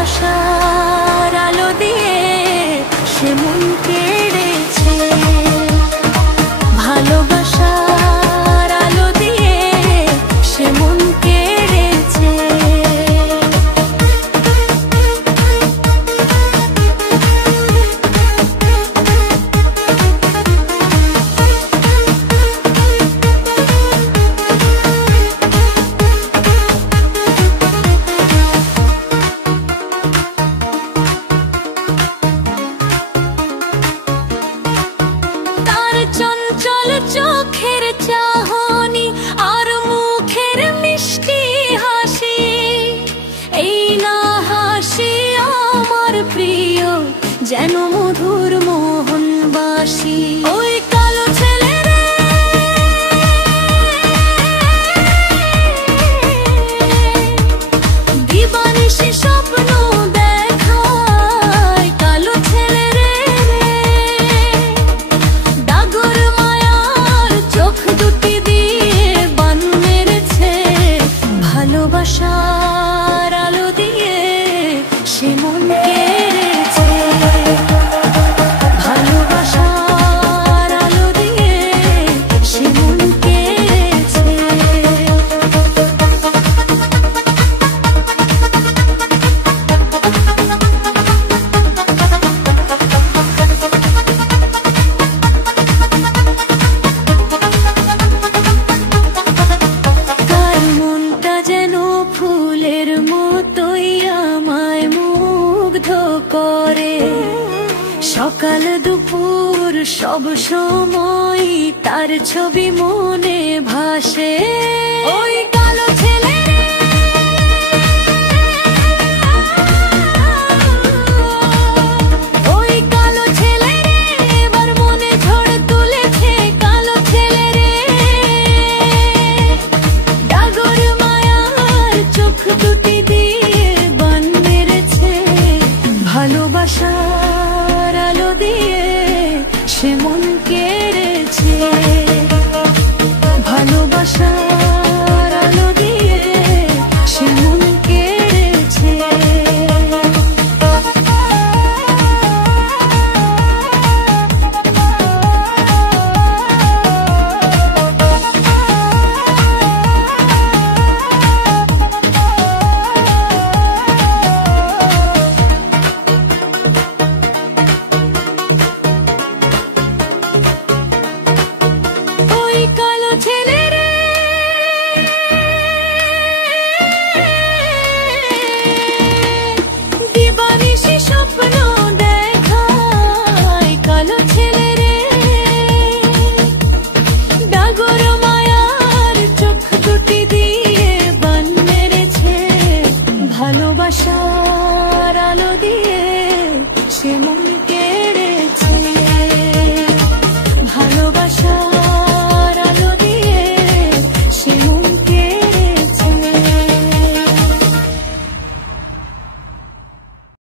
ভালোবাসার আলো দিয়ে সে মন কেড়েছে, ভালোবাসার আলো দিয়ে সে মন কেড়েছে। চঞ্চল চোখের চাহনি আর মুখের মিষ্টি হাসি, এই না হাসি আমার প্রিয় যেন মধুর মোহনবাসী। ওই কালো ছেলে রে দিবানিশি স্বপ্ন দেখায়, কালো ছেলে রে ডাগর মায়ার চোখ দুটি দিয়ে বান মেরেছে, ভালোবাসার আলো দিয়ে সে মন কেড়েছে, ভালোবাসার আলো দিয়ে সে মন কেড়েছে। তার মনটা যেন ফুলের মতোই আমায় মুগ্ধ করে, সকাল দুপুর সব সময় তার ছবি মনে ভাসে। ওই